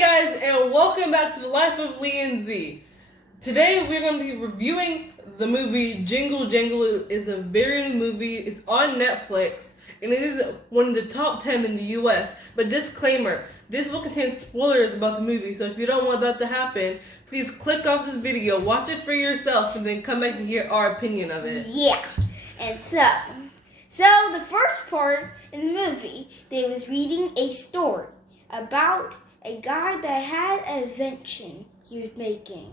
Hey guys, and welcome back to the Life of Lee and Z. Today we're going to be reviewing the movie Jingle Jangle. It's a very new movie. It's on Netflix, and it is one of the top 10 in the US. But disclaimer, this will contain spoilers about the movie, so if you don't want that to happen, please click off this video, watch it for yourself, and then come back to hear our opinion of it. Yeah, and so the first part in the movie, they was reading a story about a guy that had an invention he was making.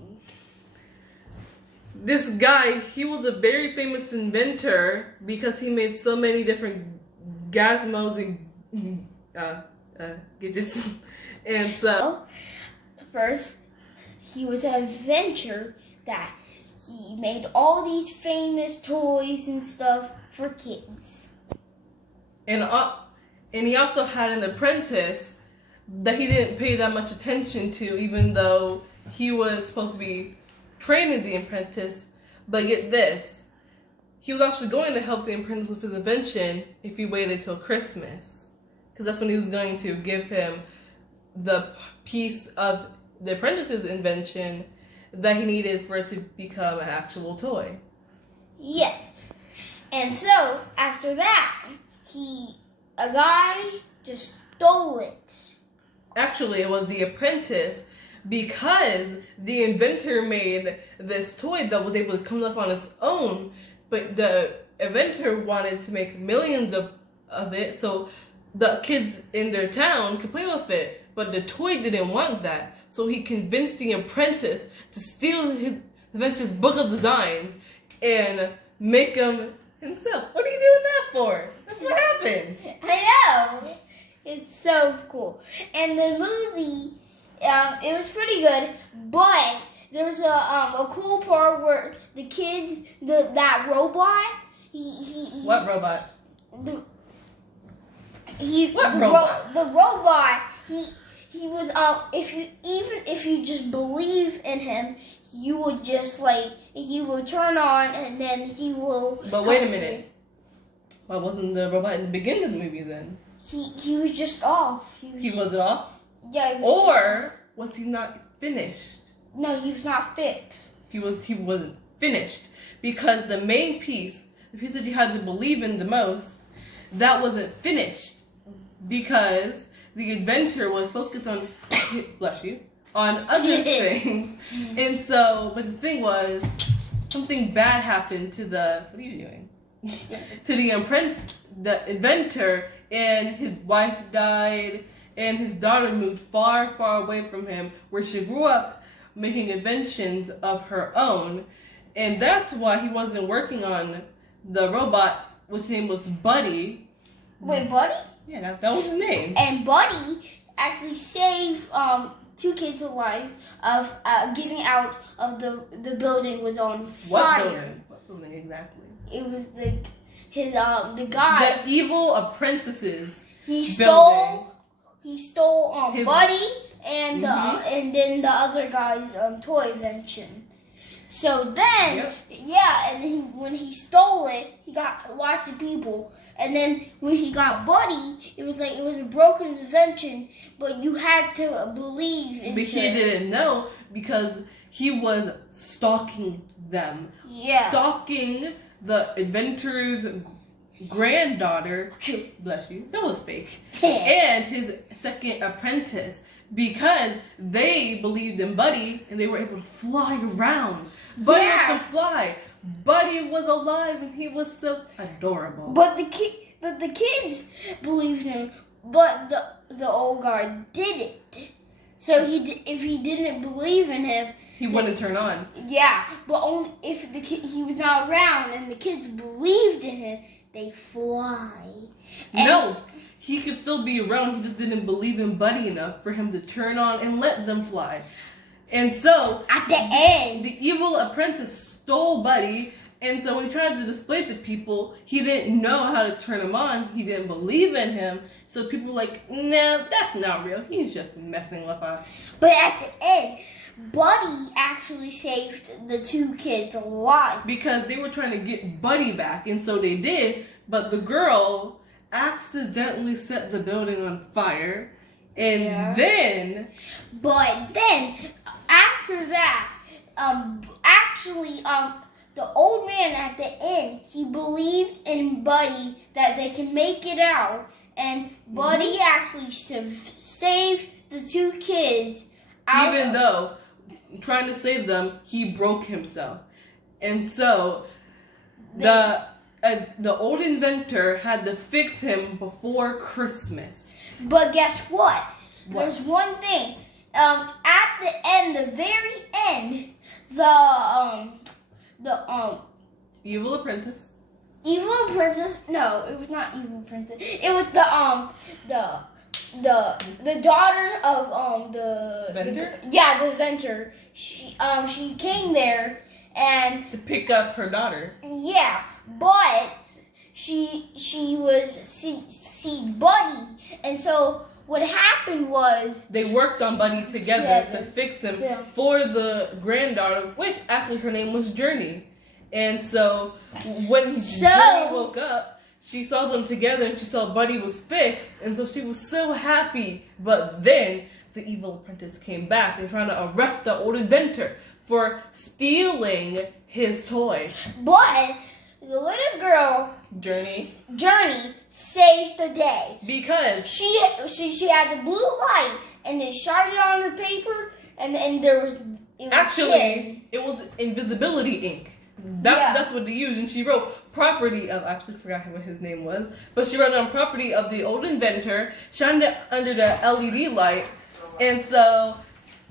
This guy, he was a very famous inventor because he made so many different gizmos and gadgets. And so, first, he was an inventor that he made all these famous toys and stuff for kids. And he also had an apprentice that he didn't pay that much attention to, even though he was supposed to be training the apprentice. But get this, he was actually going to help the apprentice with his invention if he waited till Christmas, because that's when he was going to give him the piece of the apprentice's invention that he needed for it to become an actual toy. Yes. And so after that, a guy just stole it. Actually, it was the apprentice, because the inventor made this toy that was able to come up on its own, but the inventor wanted to make millions of it so the kids in their town could play with it, but the toy didn't want that, so he convinced the apprentice to steal his inventor's book of designs and make them himself. What are you doing that for? That's what happened. I know. It's so cool. And the movie, it was pretty good, but there was a cool part where the kids, that robot, What robot? The robot, he was, if you just believe in him, you would just he will turn on and then he will. But wait a minute. Why wasn't the robot in the beginning of the movie then? He was just off. He was off? Yeah. Was he not finished? No, he was not fixed. He wasn't finished, because the main piece, the piece that you had to believe in the most, that wasn't finished, because the inventor was focused on, bless you, on other things. And so, but the thing was, something bad happened to what are you doing? To the inventor, and his wife died, and his daughter moved far, far away from him, where she grew up making inventions of her own. And that's why he wasn't working on the robot, which name was Buddy. Wait, Buddy? Yeah, that was his name. And Buddy actually saved two kids alive of getting out of the building was on fire. What building? What building exactly? It was the guy. The evil apprentices. He stole His Buddy and then the other guy's toy invention. So then, when he stole it, he got lots of people. And then when he got Buddy, it was a broken invention, but you had to believe in it. But he didn't know, because he was stalking them. Yeah. Stalking the inventor's granddaughter, bless you, that was fake, and his second apprentice, because they believed in Buddy and they were able to fly around. Buddy could fly. Buddy was alive and he was so adorable. But the kids believed him, but the old guy didn't. So if he didn't believe in him, he wouldn't turn on. Yeah, but only if he was not around and the kids believed in him, they fly. No, he could still be around. He just didn't believe in Buddy enough for him to turn on and let them fly. And so, at the end, the evil apprentice stole Buddy. And so when he tried to display it to people, he didn't know how to turn him on. He didn't believe in him. So people were like, no, that's not real. He's just messing with us. But at the end, Buddy actually saved the two kids alive. Because they were trying to get Buddy back, and so they did, but the girl accidentally set the building on fire, And then... But then, after that, the old man at the end, he believed in Buddy that they can make it out. And Buddy actually saved the 2 kids. Even though, trying to save them, he broke himself. And so, the old inventor had to fix him before Christmas. But guess what? There's one thing. At the end, the very end, the Evil apprentice. Evil apprentice? No, it was not evil princess. It was the daughter of the Inventor? the inventor. She came there and To pick up her daughter. yeah, but she see Buddy, and so what happened was they worked on Buddy together to fix him Yeah. for the granddaughter, which actually her name was Journey. And so when Journey woke up, she saw them together and she saw Buddy was fixed, and so she was so happy. But then the evil apprentice came back and trying to arrest the old inventor for stealing his toy. But the little girl Journey saved the day Because she had the blue light and it shined on her paper, and there was it was invisibility ink. That's what they used, and she wrote property of, I actually forgot what his name was, but she wrote on property of the old inventor, shined it under the LED light, and so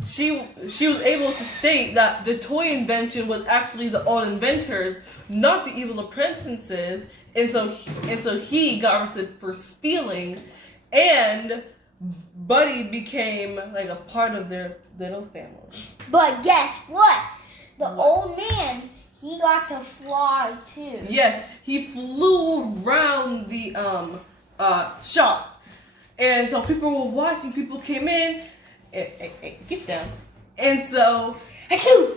she was able to state that the toy invention was actually the old inventor's, not the evil apprentices, and so he got arrested for stealing, and Buddy became like a part of their little family. But guess what? The old man, he got to fly too. Yes, he flew around the shop, and so people were watching. People came in, and get down, and so Achoo!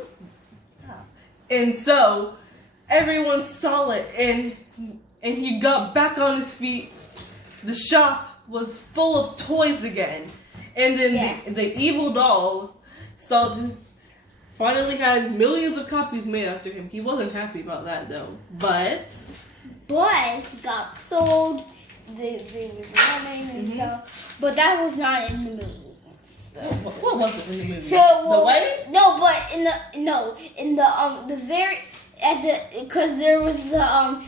and so everyone saw it, and he got back on his feet. The shop was full of toys again, and then the evil doll finally had millions of copies made after him. He wasn't happy about that though, but he got sold. They were running and stuff, but that was not in the movie. So. What was it in the movie? The wedding? No, but in the very because there was the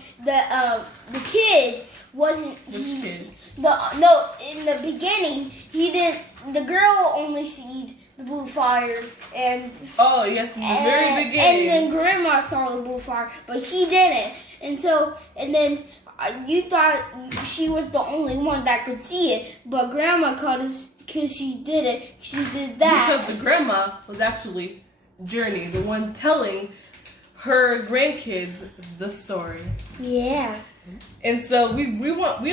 kid wasn't. Which kid? In the beginning he didn't. The girl only seen the blue fire and yes, in the very beginning. And then Grandma saw the blue fire, but he didn't. And then you thought she was the only one that could see it, but Grandma caught us because she did it. She did that because the grandma was actually Journey, the one telling her grandkids the story. Yeah. And so we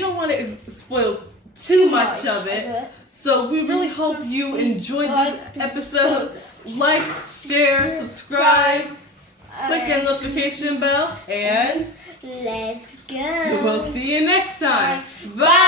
don't want to spoil too much of it. So we really hope you enjoyed this episode. Like, share, subscribe, click the notification bell, and let's go. we'll see you next time. Bye.